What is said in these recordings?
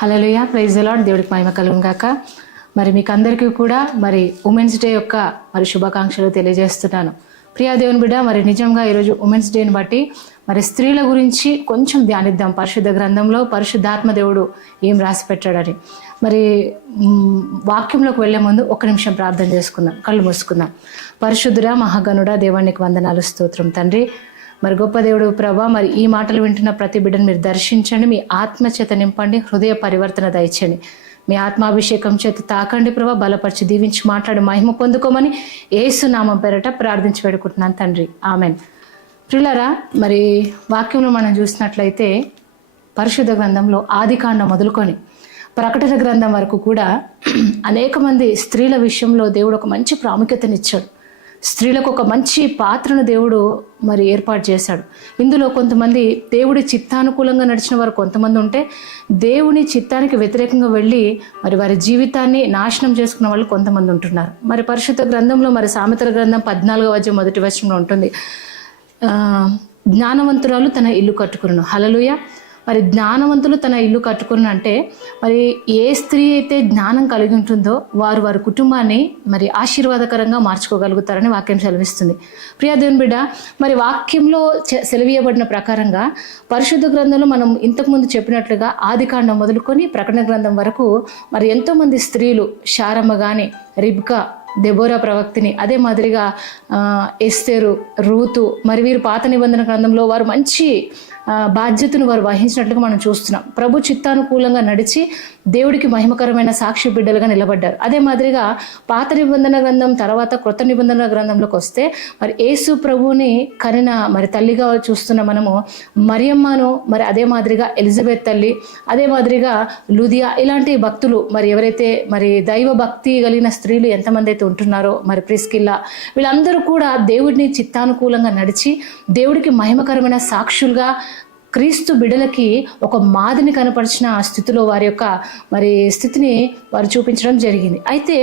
Hallelujah, praise the lord. దేవుడికి మహిమ కలుగును గాక. మరి మీకు అందరికీ కూడా మరి ఉమెన్స్ డే యొక్క మరి శుభాకాంక్షలు తెలియజేస్తున్నాను. ప్రియా దేవుని బిడ్డ, మరి నిజంగా ఈరోజు ఉమెన్స్ డేని బట్టి మరి స్త్రీల గురించి కొంచెం ధ్యానిద్దాం. పరిశుద్ధ గ్రంథంలో పరిశుద్ధాత్మ దేవుడు ఏం రాసి పెట్టాడని. మరి వాక్యంలోకి వెళ్లే ముందు ఒక నిమిషం ప్రార్థన చేసుకుందాం, కళ్ళు మూసుకుందాం. పరిశుద్ధుడా మహాగణుడా, దేవానికి వందనాలు, స్తోత్రం తండ్రి. మరి గొప్ప దేవుడు ప్రభా, మరి ఈ మాటలు వింటున్న ప్రతి బిడ్డను మీరు దర్శించండి, మీ ఆత్మచేత నింపండి, హృదయ పరివర్తన దయచండి, మీ ఆత్మాభిషేకం చేత తాకండి ప్రభా, బలపరిచి దీవించి మాట్లాడి మహిమ పొందుకోమని యేసు నామం పేరట ప్రార్థించి వేడుకుంటున్నాను తండ్రి, ఆమెన్. ప్రియులారా, మరి వాక్యంలో మనం చూసినట్లయితే పరిశుద్ధ గ్రంథంలో ఆదికాండం మొదలుకొని ప్రకటన గ్రంథం వరకు కూడా అనేక మంది స్త్రీల విషయంలో దేవుడు ఒక మంచి ప్రాముఖ్యతనిచ్చాడు. స్త్రీలకు ఒక మంచి పాత్రను దేవుడు మరి ఏర్పాటు చేశాడు. ఇందులో కొంతమంది దేవుడి చిత్తానుకూలంగా నడిచిన వారు కొంతమంది ఉంటే, దేవుని చిత్తానికి వ్యతిరేకంగా వెళ్ళి మరి వారి జీవితాన్ని నాశనం చేసుకున్న వాళ్ళు కొంతమంది ఉంటున్నారు. మరి పరిశుద్ధ గ్రంథంలో మరి సామెతల గ్రంథం 14వ అధ్యాయం 1వ వచనంలో ఉంటుంది, జ్ఞానవంతురాలు తన ఇల్లు కట్టుకును. హల్లెలూయా. మరి జ్ఞానవంతులు తన ఇల్లు కట్టుకుని అంటే, మరి ఏ స్త్రీ అయితే జ్ఞానం కలిగి ఉంటుందో వారు వారి కుటుంబాన్ని మరి ఆశీర్వాదకరంగా మార్చుకోగలుగుతారని వాక్యం సెలవిస్తుంది. ప్రియా దేవుని బిడ్డ, మరి వాక్యంలో సెలవీయబడిన ప్రకారంగా పరిశుద్ధ గ్రంథంలో మనం ఇంతకుముందు చెప్పినట్లుగా ఆదికాండం మొదలుకొని ప్రకటన గ్రంథం వరకు మరి ఎంతోమంది స్త్రీలు, శారమ్మ కానీ, రిబ్కా, దెబోరా ప్రవక్తిని, అదే మాదిరిగా ఎస్తేరు, రూతు, మరి వీరు పాత నిబంధన గ్రంథంలో వారు మంచి బాధ్యతను వారు వహించినట్లుగా మనం చూస్తున్నాం. ప్రభు చిత్తానుకూలంగా నడిచి దేవుడికి మహిమకరమైన సాక్షి బిడ్డలుగా నిలబడ్డారు. అదే మాదిరిగా పాత నిబంధన గ్రంథం తర్వాత క్రొత్త నిబంధన గ్రంథంలోకి వస్తే మరి యేసు ప్రభువుని కనిన మరి తల్లిగా చూస్తున్న మనము మరియమ్మను, మరి అదే మాదిరిగా ఎలిజబెత్ తల్లి, అదే మాదిరిగా లూదియా, ఇలాంటి భక్తులు మరి ఎవరైతే మరి దైవ భక్తి కలిగిన స్త్రీలు ఎంతమంది అయితే ఉంటున్నారో, మరి ప్రిస్కిల్లా, వీళ్ళందరూ కూడా దేవుడిని చిత్తానుకూలంగా నడిచి దేవుడికి మహిమకరమైన సాక్షులుగా క్రీస్తు బిడ్డలకి ఒక మాదిని కనపరిచిన స్థితిలో వారి యొక్క మరి స్థితిని వారు చూపించడం జరిగింది. అయితే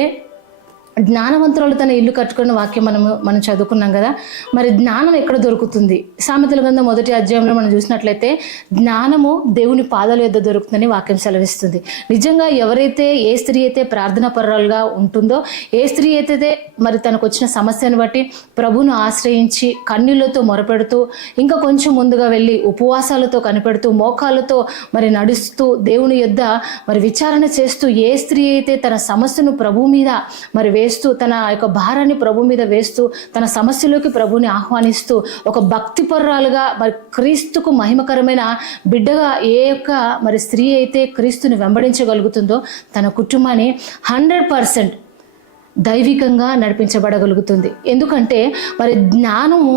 జ్ఞానవంతురాలు తన ఇల్లు కట్టుకున్న వాక్యం మనం చదువుకున్నాం కదా. మరి జ్ఞానం ఎక్కడ దొరుకుతుంది? సామెతల గ్రంథం 1వ అధ్యాయంలో మనం చూసినట్లయితే జ్ఞానము దేవుని పాదాల యొద్ద దొరుకుతుందని వాక్యం సెలవిస్తుంది. నిజంగా ఎవరైతే ఏ స్త్రీ అయితే ప్రార్థనా పరురాలుగా ఉంటుందో, ఏ స్త్రీ అయితే మరి తనకు వచ్చిన సమస్యను బట్టి ప్రభువును ఆశ్రయించి కన్నీళ్లతో మొరపెడుతూ, ఇంకా కొంచెం ముందుగా వెళ్ళి ఉపవాసాలతో కనిపెడుతూ, మోకాళ్ళతో మరి నడుస్తూ దేవుని యొద్ద మరి విచారణ చేస్తూ, ఏ స్త్రీ అయితే తన సమస్యను ప్రభువు మీద మరి వేస్తూ, తన యొక్క భారాన్ని ప్రభు మీద వేస్తూ, తన సమస్యలోకి ప్రభుని ఆహ్వానిస్తూ, ఒక భక్తి పరురాలుగా మరి క్రీస్తుకు మహిమకరమైన బిడ్డగా ఏ యొక్క మరి స్త్రీ అయితే క్రీస్తుని వెంబడించగలుగుతుందో తన కుటుంబాన్ని 100% దైవికంగా నడిపించబడగలుగుతుంది. ఎందుకంటే మరి జ్ఞానము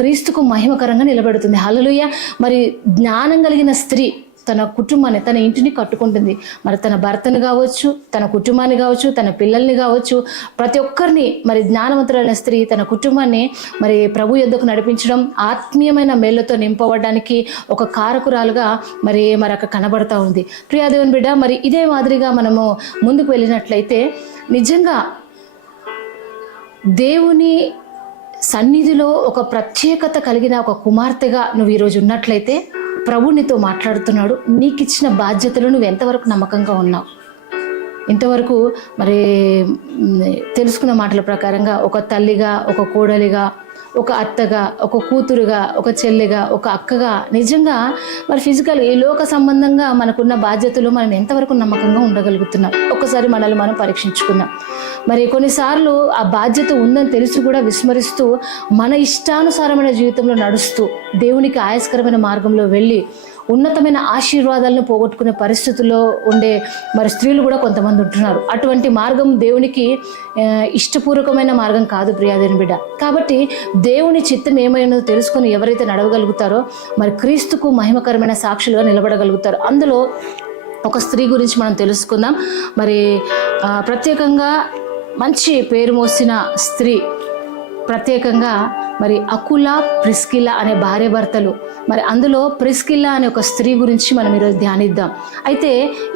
క్రీస్తుకు మహిమకరంగా నిలబెడుతుంది. హల్లెలూయా. మరి జ్ఞానం కలిగిన స్త్రీ తన కుటుంబాన్ని, తన ఇంటిని కట్టుకుంటుంది. మరి తన భర్తను కావచ్చు, తన కుటుంబాన్ని కావచ్చు, తన పిల్లల్ని కావచ్చు, ప్రతి ఒక్కరిని మరి జ్ఞానవంతులైన స్త్రీ తన కుటుంబాన్ని మరి ప్రభు యొద్దకు నడిపించడం, ఆత్మీయమైన మేళ్లతో నింపబడడానికి ఒక కారకురాలుగా మరి మరొక కనబడతా ఉంది. ప్రియా దేవుని బిడ్డ, మరి ఇదే మాదిరిగా మనము ముందుకు వెళ్ళినట్లయితే నిజంగా దేవుని సన్నిధిలో ఒక ప్రత్యేకత కలిగిన ఒక కుమార్తెగా నువ్వు ఈరోజు ఉన్నట్లయితే ప్రభు నీతో మాట్లాడుతున్నాడు. నీకు ఇచ్చిన బాధ్యతలు నువ్వు ఎంతవరకు నమ్మకంగా ఉన్నావు? ఇంతవరకు మరి తెలుసుకున్న మాటల ప్రకారంగా ఒక తల్లిగా, ఒక కోడలిగా, ఒక అత్తగా, ఒక కూతురుగా, ఒక చెల్లిగా, ఒక అక్కగా, నిజంగా మరి ఫిజికల్ ఈ లోక సంబంధంగా మనకున్న బాధ్యతలు మనం ఎంతవరకు నమ్మకంగా ఉండగలుగుతున్నాం? ఒక్కసారి మనల్ని మనం పరీక్షించుకుందాం. మరి కొన్నిసార్లు ఆ బాధ్యత ఉందని తెలిసి కూడా విస్మరిస్తూ మన ఇష్టానుసారమైన జీవితంలో నడుస్తూ దేవునికి ఆయాస్కరమైన మార్గంలో వెళ్ళి ఉన్నతమైన ఆశీర్వాదాలను పోగొట్టుకునే పరిస్థితుల్లో ఉండే మరి స్త్రీలు కూడా కొంతమంది ఉంటున్నారు. అటువంటి మార్గం దేవునికి ఇష్టపూర్వకమైన మార్గం కాదు ప్రియాదేని బిడ్డ. కాబట్టి దేవుని చిత్తం ఏమైనా తెలుసుకొని ఎవరైతే నడవగలుగుతారో మరి క్రీస్తుకు మహిమకరమైన సాక్షులుగా నిలబడగలుగుతారు. అందులో ఒక స్త్రీ గురించి మనం తెలుసుకుందాం. మరి ప్రత్యేకంగా మంచి పేరు మోసిన స్త్రీ ప్రత్యేకంగా మరి అకులా ప్రిస్కిల్లా అనే భార్య భర్తలు, మరి అందులో ప్రిస్కిల్లా అనే ఒక స్త్రీ గురించి మనం ఈరోజు ధ్యానిద్దాం. అయితే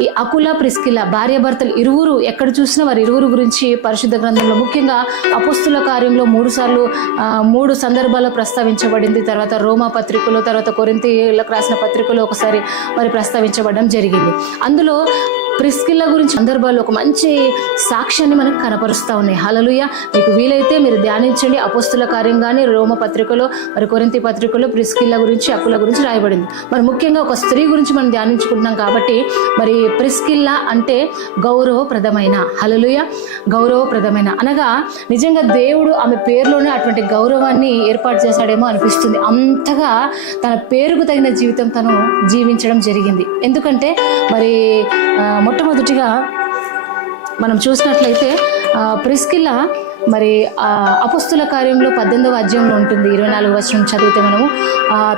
ఈ అకులా ప్రిస్కిల్లా భార్య భర్తలు ఇరువురు ఎక్కడ చూసినా వారి ఇరువురు గురించి పరిశుద్ధ గ్రంథంలో ముఖ్యంగా అపోస్తుల కార్యంలో 3 సందర్భాల్లో ప్రస్తావించబడింది. తర్వాత రోమా పత్రికలో, తర్వాత కొరింథీయులకు రాసిన పత్రికలో ఒకసారి మరి ప్రస్తావించబడడం జరిగింది. అందులో ప్రిస్కిల్లా గురించి సందర్భాల్లో ఒక మంచి సాక్ష్యాన్ని మనకు కనపరుస్తూ ఉన్నాయి. హల్లెలూయా. మీకు వీలైతే మీరు ధ్యానించండి. అపోస్తుల కార్యం కానీ రోమ పత్రికలో మరి కొరింథీ పత్రికలో ప్రిస్కిల్లా గురించి అకుల గురించి రాయబడింది. మరి ముఖ్యంగా ఒక స్త్రీ గురించి మనం ధ్యానించుకుంటున్నాం కాబట్టి మరి ప్రిస్కిల్లా అంటే గౌరవప్రదమైన, హల్లెలూయా, గౌరవప్రదమైన అనగా నిజంగా దేవుడు ఆమె పేరులోనే అటువంటి గౌరవాన్ని ఏర్పాటు చేశాడేమో అనిపిస్తుంది. అంతగా తన పేరుకు తగిన జీవితం తను జీవించడం జరిగింది. ఎందుకంటే మరి మొట్టమొదటిగా మనం చూసినట్లయితే ప్రిస్కిల్లా మరి అపోస్తుల కార్యంలో 18వ అధ్యాయంలో ఉంటుంది. 24వ వచనం చదివితే మనము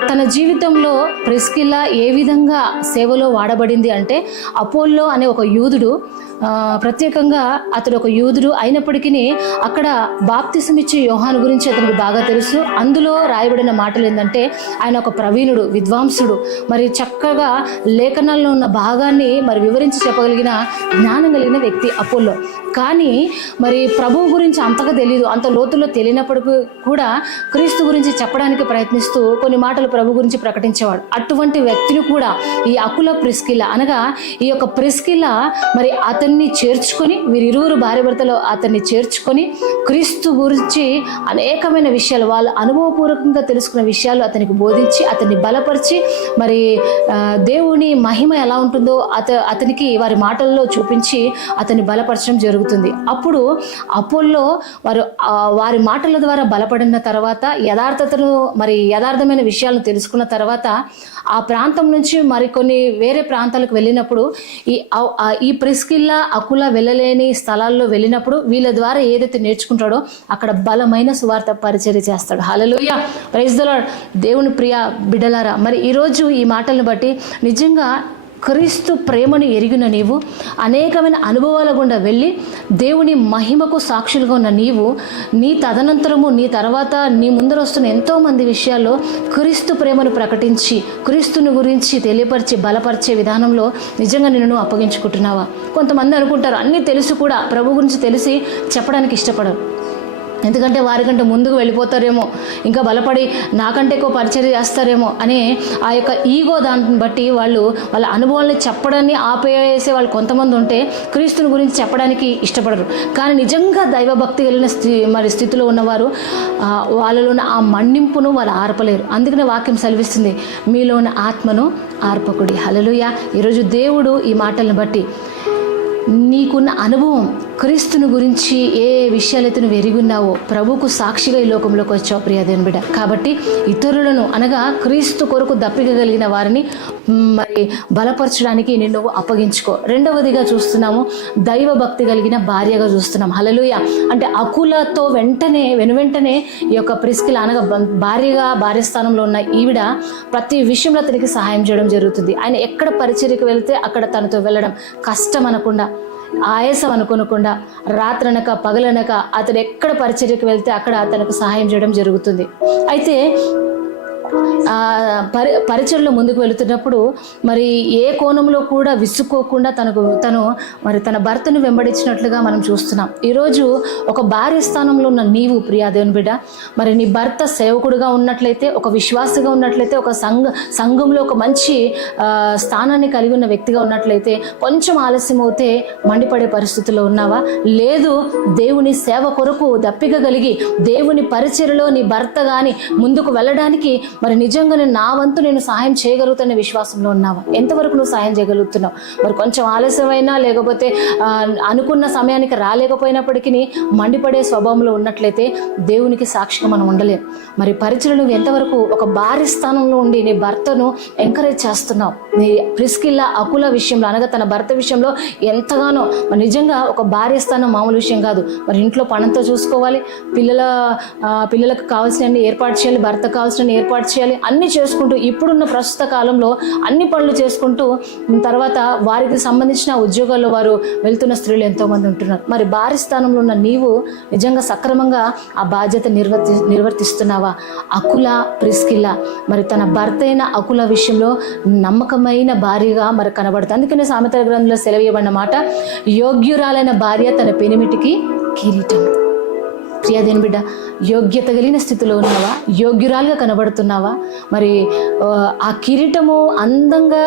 తన జీవితంలో ప్రిస్కిల్లా ఏ విధంగా సేవలో వాడబడింది అంటే, అపోల్లో అనే ఒక యూదుడు, ప్రత్యేకంగా అతడు ఒక యూదుడు అయినప్పటికీ అక్కడ బాప్తిసం ఇచ్చే యోహాను గురించి అతనికి బాగా తెలుసు. అందులో రాయబడిన మాటలు ఏంటంటే, ఆయన ఒక ప్రవీణుడు, విద్వాంసుడు, మరి చక్కగా లేఖనాల్లో ఉన్న భాగాన్ని మరి వివరించి చెప్పగలిగిన జ్ఞానం కలిగిన వ్యక్తి అపోల్లో. కానీ మరి ప్రభువు గురించి అంతగా తెలియదు. అంత లోతుల్లో తెలియనప్పటికీ కూడా క్రీస్తు గురించి చెప్పడానికి ప్రయత్నిస్తూ కొన్ని మాటలు ప్రభు గురించి ప్రకటించేవాడు. అటువంటి వ్యక్తిని కూడా ఈ అకుల ప్రిస్కిల్లా అనగా ఈ యొక్క ప్రిస్కిల్లా మరి అతన్ని చేర్చుకొని, వీరిరువురు భార్య భర్తలు అతన్ని చేర్చుకొని క్రీస్తు గురించి అనేకమైన విషయాలు, వాళ్ళు అనుభవపూర్వకంగా తెలుసుకున్న విషయాలు అతనికి బోధించి, అతన్ని బలపరిచి, మరి దేవుని మహిమ ఎలా ఉంటుందో అతనికి వారి మాటల్లో చూపించి అతన్ని బలపరచడం జరుగుతుంది. అప్పుడు అపోల్లో వారి మాటల ద్వారా బలపడిన తర్వాత యథార్థమైన విషయాలను తెలుసుకున్న తర్వాత ఆ ప్రాంతం నుంచి మరికొన్ని వేరే ప్రాంతాలకు వెళ్ళినప్పుడు ఈ ప్రిస్కిల్లా అకుల వెళ్ళలేని స్థలాల్లో వెళ్ళినప్పుడు వీళ్ళ ద్వారా ఏదైతే నేర్చుకుంటాడో అక్కడ బలమైన సువార్త పరిచర్య చేస్తాడు. హల్లెలూయా, ప్రైజ్ ది లార్డ్. దేవుని ప్రియ బిడ్డలారా, మరి ఈరోజు ఈ మాటలను బట్టి నిజంగా క్రీస్తు ప్రేమను ఎరిగిన నీవు, అనేకమైన అనుభవాల గుండా వెళ్ళి దేవుని మహిమకు సాక్షులుగా ఉన్న నీవు, నీ తదనంతరము నీ తర్వాత నీ ముందర వస్తున్న ఎంతోమంది విషయాల్లో క్రీస్తు ప్రేమను ప్రకటించి క్రీస్తుని గురించి తెలియపరిచి బలపరిచే విధానంలో నిజంగా నిన్ను అప్పగించుకుంటున్నావా? కొంతమంది అనుకుంటారు అన్నీ తెలుసు కూడా ప్రభు గురించి తెలిసి చెప్పడానికి ఇష్టపడరు. ఎందుకంటే వారికంటే ముందుకు వెళ్ళిపోతారేమో, ఇంకా బలపడి నాకంటే ఎక్కువ పరిచర్య చేస్తారేమో అనే ఆ యొక్క ఈగో దాన్ని బట్టి వాళ్ళ అనుభవాలను చెప్పడాన్ని ఆపేసే వాళ్ళు కొంతమంది ఉంటే క్రీస్తుని గురించి చెప్పడానికి ఇష్టపడరు. కానీ నిజంగా దైవభక్తి కలిగిన స్థితిలో ఉన్నవారు వాళ్ళలో ఉన్న ఆ మండింపును వాళ్ళు ఆర్పలేరు. అందుకనే వాక్యం సెలవిస్తుంది, మీలో ఉన్న ఆత్మను ఆర్పకుడి. హల్లెలూయా. ఈరోజు దేవుడు ఈ మాటలను బట్టి నీకున్న అనుభవం, క్రీస్తుని గురించి ఏ విషయాలైతే నువ్వు ఎరుగున్నావో ప్రభువుకు సాక్షిగా ఈ లోకంలోకి వచ్చావు ప్రియ దేవుని బిడ్డ. కాబట్టి ఇతరులను అనగా క్రీస్తు కొరకు దప్పికగలిగిన వారిని మరి బలపరచడానికి నిన్ను అప్పగించుకో. రెండవదిగా చూస్తున్నాము దైవ భక్తి కలిగిన భార్యగా చూస్తున్నాం. హల్లెలూయా. అంటే అకులతో వెనువెంటనే ఈ యొక్క ప్రిస్కిల్లా అనగా భార్య స్థానంలో ఉన్న ఈవిడ ప్రతి విషయంలో అతనికి సహాయం చేయడం జరుగుతుంది. ఆయన ఎక్కడ పరిచర్యకు వెళ్తే అక్కడ తనతో వెళ్ళడం, కష్టం అనకుండా, ఆయాసం అనుకోనకుండా, రాత్రనక పగలనక అతడు ఎక్కడ పరిచర్యకు వెళ్తే అక్కడ తనకు సహాయం చేయడం జరుగుతుంది. అయితే పరిచర్లో ముందుకు వెళుతున్నప్పుడు మరి ఏ కోణంలో కూడా విసుక్కోకుండా తను మరి తన భర్తను వెంబడించినట్లుగా మనం చూస్తున్నాం. ఈరోజు ఒక భార్య స్థానంలో ఉన్న నీవు ప్రియా దేవుని బిడ్డ, మరి నీ భర్త సేవకుడుగా ఉన్నట్లయితే, ఒక విశ్వాసగా ఉన్నట్లయితే, ఒక సంఘంలో ఒక మంచి స్థానాన్ని కలిగి ఉన్న వ్యక్తిగా ఉన్నట్లయితే కొంచెం ఆలస్యం అవుతే మండిపడే పరిస్థితుల్లో ఉన్నావా? లేదు, దేవుని సేవ కొరకు దప్పిక కలిగి దేవుని పరిచర్యలో నీ భర్త కానీ ముందుకు వెళ్ళడానికి మరి నిజంగా నా వంతు నేను సహాయం చేయగలుగుతున్న విశ్వాసంలో ఉన్నావా? ఎంతవరకు నువ్వు సహాయం చేయగలుగుతున్నావు? మరి కొంచెం ఆలస్యమైనా లేకపోతే అనుకున్న సమయానికి రాలేకపోయినప్పటికీ మండిపడే స్వభావంలో ఉన్నట్లయితే దేవునికి సాక్షిగా మనం ఉండలేం. మరి పరిచర్యలు నువ్వు ఎంతవరకు ఒక భార్య స్థానంలో ఉండి నీ భర్తను ఎంకరేజ్ చేస్తున్నావు? నీ ప్రిస్కిల్లా అకుల విషయంలో అనగా తన భర్త విషయంలో ఎంతగానో మరి నిజంగా ఒక భార్య స్థానం మామూలు విషయం కాదు. మరి ఇంట్లో పనంతా చూసుకోవాలి, పిల్లలకు కావాల్సినవన్నీ ఏర్పాటు చేయాలి, భర్తకు కావాల్సినవన్నీ ఏర్పాటు చేయాలి అన్నీ చేసుకుంటూ ఇప్పుడున్న ప్రస్తుత కాలంలో అన్ని పనులు చేసుకుంటూ తర్వాత వారికి సంబంధించిన ఉద్యోగాల్లో వారు వెళ్తున్న స్త్రీలు ఎంతోమంది ఉంటున్నారు. మరి భార్య స్థానంలో ఉన్న నీవు నిజంగా సక్రమంగా ఆ బాధ్యత నిర్వర్తిస్తున్నావా? అకుల ప్రిస్కిల్ల మరి తన భర్త అయిన అకుల విషయంలో నమ్మకమైన భార్యగా మరి కనబడుతుంది. అందుకనే సామెతల గ్రంథంలో సెలవేయబడిన మాట, యోగ్యురాలైన భార్య తన పెనిమిటికి కిరీటం. ప్రియదేని బిడ్డ, యోగ్యత కలిగిన స్థితిలో ఉన్నావా? యోగ్యురాలుగా కనబడుతున్నావా? మరి ఆ కిరీటము అందంగా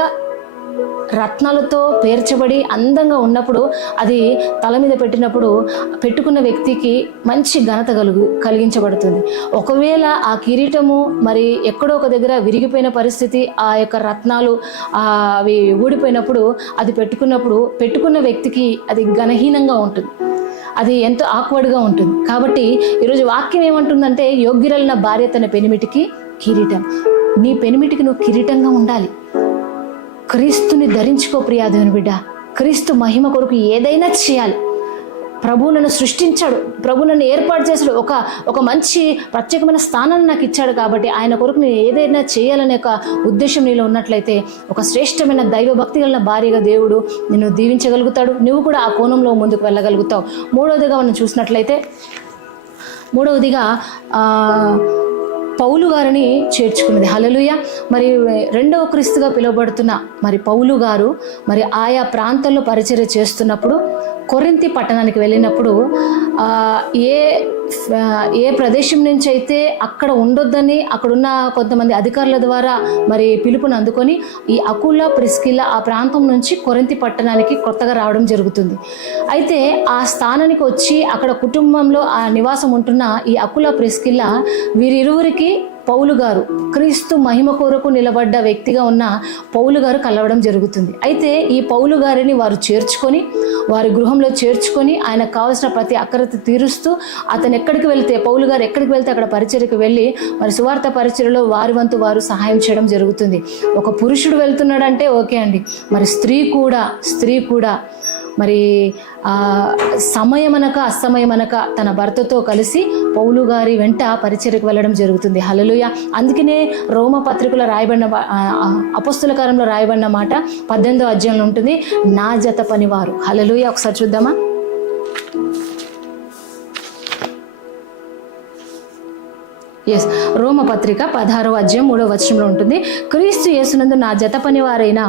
రత్నాలతో పేర్చబడి అందంగా ఉన్నప్పుడు అది తల మీద పెట్టినప్పుడు పెట్టుకున్న వ్యక్తికి మంచి ఘనత కలిగించబడుతుంది. ఒకవేళ ఆ కిరీటము మరి ఎక్కడో ఒక దగ్గర విరిగిపోయిన పరిస్థితి, ఆ యొక్క రత్నాలు అవి ఊడిపోయినప్పుడు అది పెట్టుకున్న వ్యక్తికి అది ఘనహీనంగా ఉంటుంది, అది ఎంతో ఆక్వర్డ్గా ఉంటుంది. కాబట్టి ఈరోజు వాక్యం ఏమంటుందంటే, యోగ్యురాలైన భార్య తన పెనిమిటికి కిరీటం. నీ పెనిమిటికి నువ్వు కిరీటంగా ఉండాలి. క్రీస్తుని ధరించుకో ప్రియాదేవుని బిడ్డ. క్రీస్తు మహిమ కొరకు ఏదైనా చేయాలి. ప్రభు నన్ను సృష్టించాడు, ప్రభు నన్ను ఏర్పాటు చేశాడు, ఒక మంచి ప్రత్యేకమైన స్థానాన్ని నాకు ఇచ్చాడు. కాబట్టి ఆయన కొరకు నేను ఏదైనా చేయాలనే ఒక ఉద్దేశం నీలో ఉన్నట్లయితే ఒక శ్రేష్టమైన దైవభక్తి కలిగిన భార్యగా దేవుడు నిన్ను దీవించగలుగుతాడు. నువ్వు కూడా ఆ కోణంలో ముందుకు వెళ్ళగలుగుతావు. మూడవదిగా మనం చూసినట్లయితే, పౌలు గారిని చేర్చుకున్నది. హల్లెలూయా. మరి రెండవ క్రీస్తుగా పిలువబడుతున్న మరి పౌలు గారు మరి ఆయా ప్రాంతాల్లో పరిచర్య చేస్తున్నప్పుడు కొరింథీ పట్టణానికి వెళ్ళినప్పుడు ఏ ప్రదేశం నుంచి అయితే అక్కడ ఉండొద్దని అక్కడున్న కొంతమంది అధికారుల ద్వారా మరి పిలుపుని అందుకొని ఈ అకుల ప్రిస్కిల్ల ఆ ప్రాంతం నుంచి కొరింథీ పట్టణానికి కొత్తగా రావడం జరుగుతుంది. అయితే ఆ స్థానానికి వచ్చి అక్కడ కుటుంబంలో ఆ నివాసం ఉంటున్న ఈ అకుల ప్రిస్కిల్ల వీరిరువురికి పౌలు గారు, క్రీస్తు మహిమ కొరకు నిలబడ్డ వ్యక్తిగా ఉన్న పౌలు గారు కలవడం జరుగుతుంది. అయితే ఈ పౌలు గారిని వారు చేర్చుకొని వారి గృహంలో చేర్చుకొని ఆయనకు కావాల్సిన ప్రతి అక్కరత తీరుస్తూ అతను ఎక్కడికి వెళ్తే, పౌలు గారు ఎక్కడికి వెళ్తే అక్కడ పరిచర్యకు వెళ్ళి మరి సువార్త పరిచర్యలో వారి వంతు వారు సహాయం చేయడం జరుగుతుంది. ఒక పురుషుడు వెళ్తున్నాడంటే ఓకే అండి, మరి స్త్రీ కూడా మరి సమయమనక అసమయమనక తన భర్తతో కలిసి పౌలు గారి వెంట పరిచర్యకు వెళ్ళడం జరుగుతుంది. హల్లెలూయా. అందుకనే రోమ పత్రికలో రాయబడిన అపొస్తల కార్యంలో రాయబడిన మాట 18వ అధ్యాయంలో ఉంటుంది, నా జత పనివారు. హల్లెలూయా. ఒకసారి చూద్దామా? రోమ పత్రిక 16వ అధ్యాయం 3వ వచనంలో ఉంటుంది, క్రీస్తు యేసునందు నా జత పనివారైన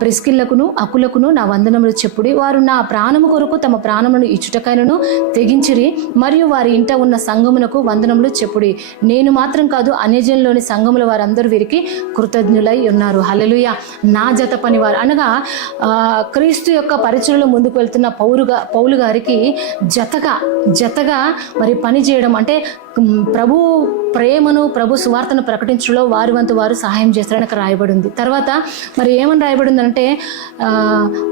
ప్రిస్కిల్లకును అకులకును నా వందనములు చెప్పుడి. వారు నా ప్రాణము కొరకు తమ ప్రాణములను ఇచ్చుటకైనను తెగించిరి, మరియు వారి ఇంట ఉన్న సంఘమునకు వందనములు చెప్పుడి. నేను మాత్రం కాదు, అన్యజనులోని సంఘముల వారందరూ వీరికి కృతజ్ఞులై ఉన్నారు. హల్లెలూయా. నా జత పనివారు అనగా క్రీస్తు యొక్క పరిచయలో ముందుకు వెళ్తున్న పౌలు గారికి జతగా మరి పని చేయడం అంటే ప్రభు ప్రేమను, ప్రభు సువార్తను ప్రకటించడంలో వారి వంతు వారు సహాయం చేస్తారని అక్కడ రాయబడి ఉంది. తర్వాత మరి ఏమని రాయబడి ఉందంటే,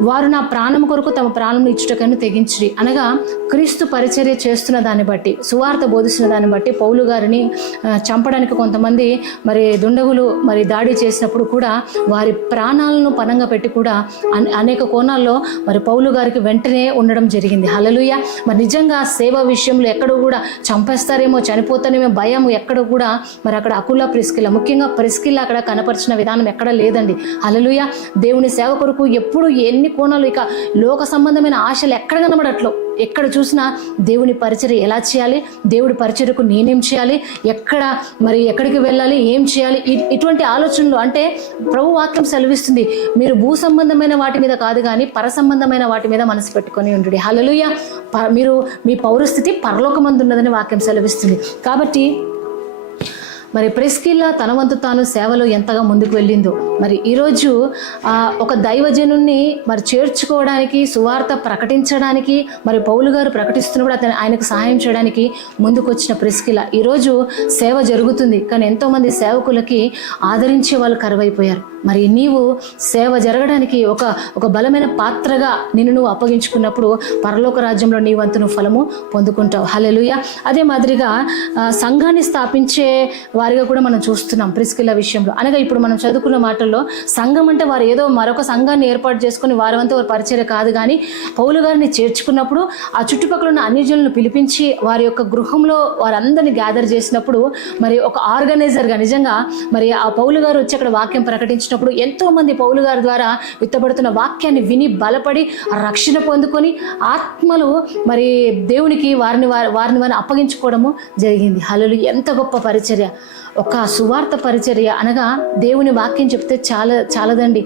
వారు నా ప్రాణం కొరకు తమ ప్రాణం ఇచ్చుటకైనా తెగించిరి అనగా క్రీస్తు పరిచర్య చేస్తున్న దాన్ని బట్టి, సువార్త బోధిస్తున్న దాన్ని బట్టి పౌలు గారిని చంపడానికి కొంతమంది మరి దుండగులు మరి దాడి చేసినప్పుడు కూడా వారి ప్రాణాలను పనంగా పెట్టి కూడా అనేక కోణాల్లో మరి పౌలు గారికి వెంటనే ఉండడం జరిగింది. హల్లెలూయా. మరి నిజంగా సేవ విషయంలో ఎక్కడ కూడా చంపేస్తారేమో, చనిపోతానేమో భయం ఎక్కడ కూడా మరి అక్కడ అకుల ప్రిస్కిల్ల, ముఖ్యంగా ప్రిస్కిల్ల అక్కడ కనపరిచిన విధానం ఎక్కడ లేదండి. హల్లెలూయా. దేవుని సేవ కొరకు ఎప్పుడు ఎన్ని కోణాలు, ఇక లోక సంబంధమైన ఆశలు ఎక్కడ కనబడట్లో, ఎక్కడ చూసినా దేవుని పరిచర్య ఎలా చేయాలి, దేవుడి పరిచర్యకు నేనేం చేయాలి, ఎక్కడికి వెళ్ళాలి, ఏం చేయాలి, ఇటువంటి ఆలోచనలు. అంటే ప్రభు వాక్యం సెలవిస్తుంది, మీరు భూ సంబంధమైన వాటి మీద కాదు కానీ పర సంబంధమైన వాటి మీద మనసు పెట్టుకొని ఉండు. హల్లెలూయా. మీరు మీ పౌరస్థితి పరలోకమందు ఉన్నదని వాక్యం సెలవిస్తుంది. కాబట్టి మరి ప్రిస్కిల్ల తన వంతు తాను సేవలో ఎంతగా ముందుకు వెళ్ళిందో, మరి ఈరోజు ఒక దైవజనుణ్ణి మరి చేర్చుకోవడానికి, సువార్త ప్రకటించడానికి మరి పౌలు గారు ప్రకటిస్తున్నప్పుడు ఆయనకు సహాయం చేయడానికి ముందుకు వచ్చిన ప్రిస్కిల్ల ఈరోజు సేవ జరుగుతుంది. కానీ ఎంతోమంది సేవకులకి ఆదరించే వాళ్ళు కరువైపోయారు. మరి నీవు సేవ జరగడానికి ఒక బలమైన పాత్రగా నిన్ను నువ్వు అప్పగించుకున్నప్పుడు పరలోక రాజ్యంలో నీ వంతును ఫలము పొందుకుంటావు. హల్లెలూయా. అదే మాదిరిగా సంఘాన్ని స్థాపించే వారిగా కూడా మనం చూస్తున్నాం ప్రిస్కిల్లా విషయంలో. అనగా ఇప్పుడు మనం చదువుకున్న మాటల్లో సంఘం అంటే వారు ఏదో మరొక సంఘాన్ని ఏర్పాటు చేసుకుని వారంతా వారి పరిచర్య కాదు, కానీ పౌలు గారిని చేర్చుకున్నప్పుడు ఆ చుట్టుపక్కల ఉన్న అన్యజనులను పిలిపించి వారి యొక్క గృహంలో వారందరినీ గ్యాదర్ చేసినప్పుడు మరి ఒక ఆర్గనైజర్గా నిజంగా మరి ఆ పౌలు గారు వచ్చి అక్కడ వాక్యం ప్రకటించినప్పుడు ఎంతో మంది పౌలు గారి ద్వారా విత్తబడుతున్న వాక్యాన్ని విని బలపడి రక్షణ పొందుకొని ఆత్మలు మరి దేవునికి వారిని అప్పగించుకోవడము జరిగింది. హల్లెలూయా. ఎంత గొప్ప పరిచర్య! ఒక సువార్త పరిచర్య అనగా దేవుని వాక్యం చెప్తే చాలదండి.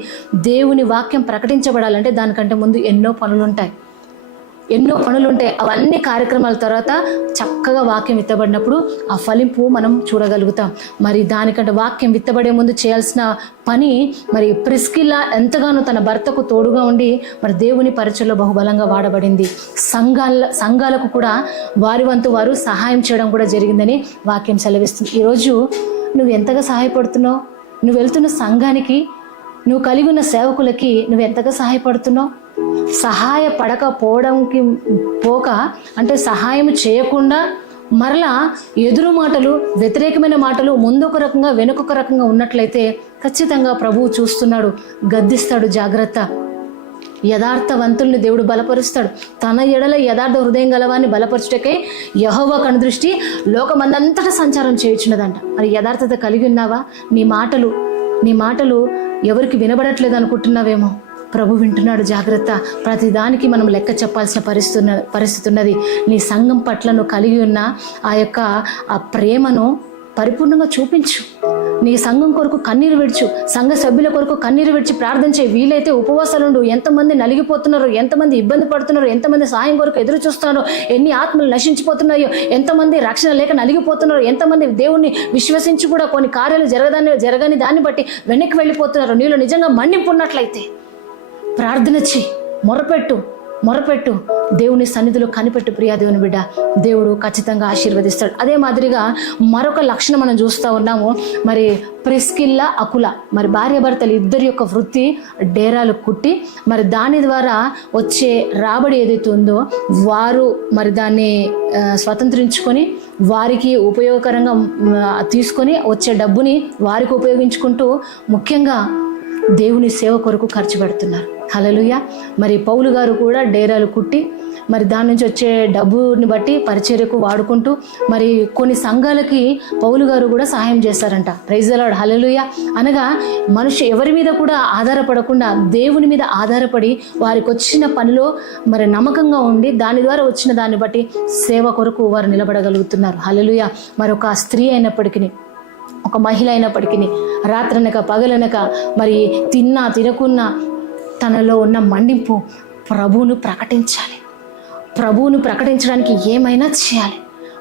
దేవుని వాక్యం ప్రకటించబడాలంటే దానికంటే ముందు ఎన్నో పనులు ఉంటాయి. అవన్నీ కార్యక్రమాల తర్వాత చక్కగా వాక్యం విత్తబడినప్పుడు ఆ ఫలింపు మనం చూడగలుగుతాం. మరి దానికంటే వాక్యం విత్తబడే ముందు చేయాల్సిన పని మరి ప్రిస్కిల్లా ఎంతగానో తన భర్తకు తోడుగా ఉండి మరి దేవుని పరిచయలో బహుబలంగా వాడబడింది. సంఘాలకు కూడా వారి వంతు వారు సహాయం చేయడం కూడా జరిగిందని వాక్యం సెలవిస్తుంది. ఈరోజు నువ్వు ఎంతగా సహాయపడుతున్నావు? నువ్వు వెళ్తున్న సంఘానికి, నువ్వు కలిగి ఉన్న సేవకులకి నువ్వు ఎంతగా సహాయపడుతున్నావు? సహాయపడకపోవడానికి అంటే సహాయం చేయకుండా మరలా ఎదురు మాటలు, వ్యతిరేకమైన మాటలు ముందొక రకంగా వెనుకొక రకంగా ఉన్నట్లయితే ఖచ్చితంగా ప్రభువు చూస్తున్నాడు, గద్దిస్తాడు. జాగ్రత్త. యథార్థవంతుల్ని దేవుడు బలపరుస్తాడు. తన ఎడల యథార్థ హృదయం గలవాన్ని బలపరచుటకై యెహోవా కనుదృష్టి లోకమందంతటా సంచారం చేయుచున్నదంట. మరి యథార్థత కలిగి ఉన్నావా? నీ మాటలు ఎవరికి వినబడట్లేదు అనుకుంటున్నావేమో, ప్రభు వింటున్నాడు. జాగ్రత్త. ప్రతిదానికి మనం లెక్క చెప్పాల్సిన పరిస్థితి ఉన్నది. నీ సంఘం పట్ల నువ్వు కలిగి ఉన్న ఆ ప్రేమను పరిపూర్ణంగా చూపించు. నీ సంఘం కొరకు కన్నీరు విడుచు, సంఘ సభ్యుల కొరకు కన్నీరు విడిచి ప్రార్థన చేయి. వీలైతే ఉపవాసాలుండు. ఎంతమంది నలిగిపోతున్నారు, ఎంతమంది ఇబ్బంది పడుతున్నారు, ఎంతమంది సాయం కొరకు ఎదురు చూస్తున్నారు, ఎన్ని ఆత్మలు నశించిపోతున్నాయో, ఎంతమంది రక్షణ లేక నలిగిపోతున్నారు, ఎంతమంది దేవుణ్ణి విశ్వసించి కూడా కొన్ని కార్యాలు జరగని దాన్ని బట్టి వెనక్కి వెళ్ళిపోతున్నారు. నీలో నిజంగా మన్నింపు ఉన్నట్లయితే ప్రార్థన చేయి, మొరపెట్టు. దేవుని సన్నిధిలో కనిపెట్టు ప్రియా దేవుని బిడ్డ. దేవుడు ఖచ్చితంగా ఆశీర్వదిస్తాడు. అదే మాదిరిగా మరొక లక్షణం మనం చూస్తూ ఉన్నాము. మరి ప్రిస్కిల్లా, అకుల మరి భార్యాభర్తలు ఇద్దరి యొక్క వృత్తి డేరాలు కుట్టి మరి దాని ద్వారా వచ్చే రాబడి ఏదైతే ఉందో వారు మరి దాన్ని స్వతంత్రించుకొని వారికి ఉపయోగకరంగా తీసుకొని వచ్చే డబ్బుని వారికి ఉపయోగించుకుంటూ ముఖ్యంగా దేవుని సేవ కొరకు ఖర్చు పెడుతున్నారు. హల్లెలూయా. మరి పౌలు గారు కూడా డేరాలు కుట్టి మరి దాని నుంచి వచ్చే డబ్బుని బట్టి పరిచర్యకు వాడుకుంటూ మరి కొన్ని సంఘాలకి పౌలు గారు కూడా సహాయం చేశారంట. Praise the lord. హల్లెలూయా. అనగా మనిషి ఎవరి మీద కూడా ఆధారపడకుండా దేవుని మీద ఆధారపడి వారికి వచ్చిన పనిలో మరి నమ్మకంగా ఉండి దాని ద్వారా వచ్చిన దాన్ని బట్టి సేవ కొరకు వారు నిలబడగలుగుతున్నారు. హల్లెలూయా. మరి ఒక స్త్రీ అయినప్పటికీ, ఒక మహిళ అయినప్పటికీ రాత్రనక పగలనక మరి తినకున్నా తనలో ఉన్న మండింపు ప్రభువును ప్రకటించడానికి ఏమైనా చేయాలి.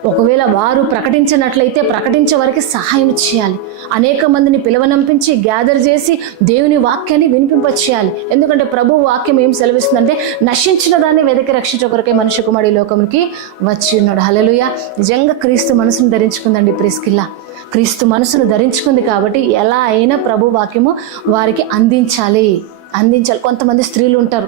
ఒకవేళ వారు ప్రకటించినట్లయితే ప్రకటించే వారికి సహాయం చేయాలి. అనేక మందిని పిలవనంపించి గ్యాదర్ చేసి దేవుని వాక్యాన్ని వినిపింపచేయాలి. ఎందుకంటే ప్రభు వాక్యం ఏం సెలవిస్తుందంటే నశించిన దాన్ని వెదకి రక్షించే కొరకే మనుష్య కుమారుడు లోకంకి వచ్చి ఉన్నాడు. హల్లెలూయా. నిజంగా క్రీస్తు మనసును ధరించుకుందండి ప్రిస్కిల్లా. క్రీస్తు మనసును ధరించుకుంది కాబట్టి ఎలా అయినా ప్రభు వాక్యము వారికి అందించాలి. కొంతమంది స్త్రీలు ఉంటారు,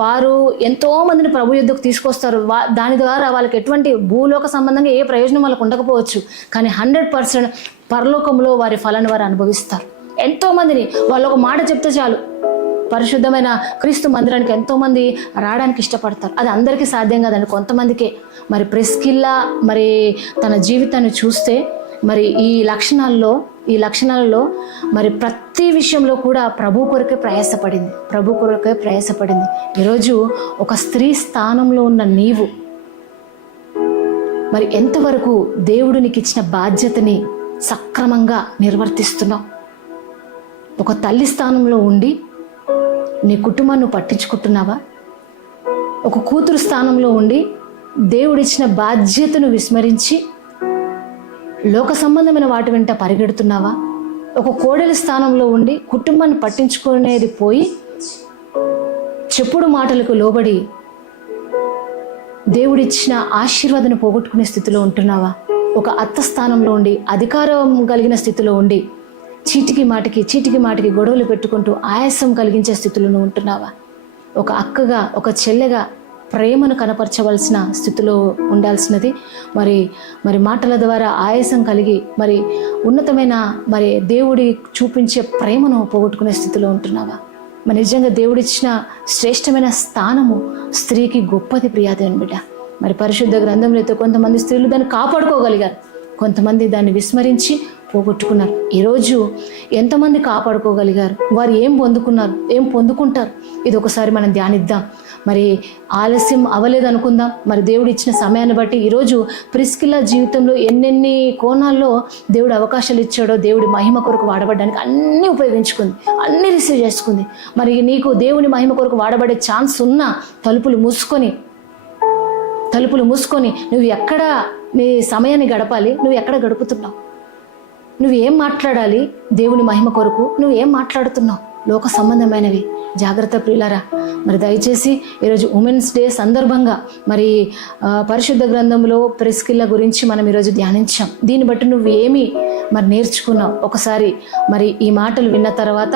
వారు ఎంతో మందిని ప్రభు యుద్ధకు తీసుకొస్తారు. దాని ద్వారా వాళ్ళకి ఎటువంటి భూలోక సంబంధంగా ఏ ప్రయోజనం వాళ్ళకు ఉండకపోవచ్చు, కానీ 100% పరలోకంలో వారి ఫలాన్ని వారు అనుభవిస్తారు. ఎంతో మందిని వాళ్ళు ఒక మాట చెప్తే చాలు పరిశుద్ధమైన క్రీస్తు మందిరానికి ఎంతోమంది రావడానికి ఇష్టపడతారు. అది అందరికీ సాధ్యం కాదండి, కొంతమందికే. మరి ప్రిస్కిల్లా మరి తన జీవితాన్ని చూస్తే మరి ఈ లక్షణాలలో మరి ప్రతి విషయంలో కూడా ప్రభు కొరకే ప్రయాసపడింది. ఈరోజు ఒక స్త్రీ స్థానంలో ఉన్న నీవు మరి ఎంతవరకు దేవుడు నీకు ఇచ్చిన బాధ్యతని సక్రమంగా నిర్వర్తిస్తున్నావు? ఒక తల్లి స్థానంలో ఉండి నీ కుటుంబాన్ని పట్టించుకుంటున్నావా? ఒక కూతురు స్థానంలో ఉండి దేవుడిచ్చిన బాధ్యతను విస్మరించి లోక సంబంధమైన వాటి వెంట పరిగెడుతున్నావా? ఒక కోడలి స్థానంలో ఉండి కుటుంబాన్ని పట్టించుకునేది పోయి చెప్పుడు మాటలకు లోబడి దేవుడిచ్చిన ఆశీర్వాదాన్ని పోగొట్టుకునే స్థితిలో ఉంటున్నావా? ఒక అత్త స్థానంలో ఉండి అధికారం కలిగిన స్థితిలో ఉండి చీటికి మాటికి గొడవలు పెట్టుకుంటూ ఆయాసం కలిగించే స్థితిలో నువ్వు ఉంటున్నావా? ఒక అక్కగా, ఒక చెల్లెగా ప్రేమను కనపరచవలసిన స్థితిలో ఉండాల్సినది మరి మాటల ద్వారా ఆయాసం కలిగి మరి ఉన్నతమైన మరి దేవుడి చూపించే ప్రేమను పోగొట్టుకునే స్థితిలో ఉంటున్నావా? మరి నిజంగా దేవుడిచ్చిన శ్రేష్టమైన స్థానము స్త్రీకి గొప్పది ప్రియాదేవుని బిడ్డ. మరి పరిశుద్ధ గ్రంథంలో అయితే కొంతమంది స్త్రీలు దాన్ని కాపాడుకోగలిగారు, కొంతమంది దాన్ని విస్మరించి పోగొట్టుకున్నారు. ఈరోజు ఎంతమంది కాపాడుకోగలిగారు? వారు ఏం పొందుకున్నారు, ఏం పొందుకుంటారు? ఇది ఒకసారి మనం ధ్యానిద్దాం. మరి ఆలస్యం అవ్వలేదు అనుకుందాం. మరి దేవుడు ఇచ్చిన సమయాన్ని బట్టి ఈరోజు ప్రిస్కిల్లా జీవితంలో ఎన్నెన్ని కోణాల్లో దేవుడు అవకాశాలు ఇచ్చాడో, దేవుడి మహిమ కొరకు వాడబడడానికి అన్నీ ఉపయోగించుకుంది, అన్నీ రిసీవ్ చేసుకుంది. మరి నీకు దేవుని మహిమ కొరకు వాడబడే ఛాన్స్ ఉన్నా తలుపులు మూసుకొని నువ్వు ఎక్కడ నీ సమయాన్ని గడపాలి? నువ్వు ఎక్కడ గడుపుతున్నావు? నువ్వు ఏం మాట్లాడాలి దేవుని మహిమ కొరకు? నువ్వు ఏం మాట్లాడుతున్నావు? లోక సంబంధమైనవి జాగ్రత్త ప్రియులారా. మరి దయచేసి ఈరోజు ఉమెన్స్ డే సందర్భంగా మరి పరిశుద్ధ గ్రంథంలో ప్రిస్కిల్లా గురించి మనం ఈరోజు ధ్యానించాం. దీన్ని బట్టి నువ్వు ఏమి మరి నేర్చుకున్నావు? ఒకసారి మరి ఈ మాటలు విన్న తర్వాత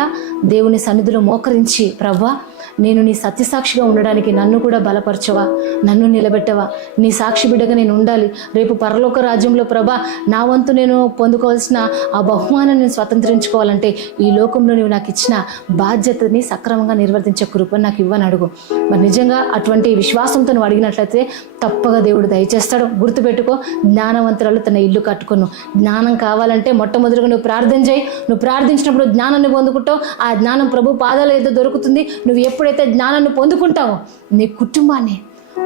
దేవుని సన్నిధిలో మోకరించి, ప్రభువా నేను నీ సత్యసాక్షిగా ఉండడానికి నన్ను కూడా బలపరచవా, నన్ను నిలబెట్టవా, నీ సాక్షి బిడ్డగా నేను ఉండాలి. రేపు పరలోక రాజ్యంలో ప్రభా నా వంతు నేను పొందుకోవాల్సిన ఆ బహుమానం నేను స్వతంత్రించుకోవాలంటే ఈ లోకంలో నువ్వు నాకు ఇచ్చిన బాధ్యతని సక్రమంగా నిర్వర్తించే కృపను నాకు ఇవ్వని అడుగు. మరి నిజంగా అటువంటి విశ్వాసంతో నువ్వు అడిగినట్లయితే తప్పగా దేవుడు దయచేస్తాడు. గుర్తుపెట్టుకో, జ్ఞానవంతురాలు తన ఇల్లు కట్టుకును. జ్ఞానం కావాలంటే మొట్టమొదటిగా నువ్వు ప్రార్థన చేయి. నువ్వు ప్రార్థించినప్పుడు జ్ఞానాన్ని పొందుకుంటావు. ఆ జ్ఞానం ప్రభు పాదాల ఏదో దొరుకుతుంది. నువ్వు ఎప్పుడైతే జ్ఞానాన్ని పొందుకుంటావో నీ కుటుంబాన్ని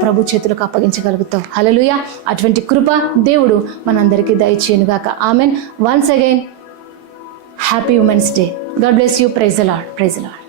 ప్రభు చేతులకు అప్పగించగలుగుతావు. హల్లెలూయా. అటువంటి కృప దేవుడు మనందరికీ దయచేయునుగాక. Amen. Once again happy women's day. God bless you. Praise the lord. Praise the lord.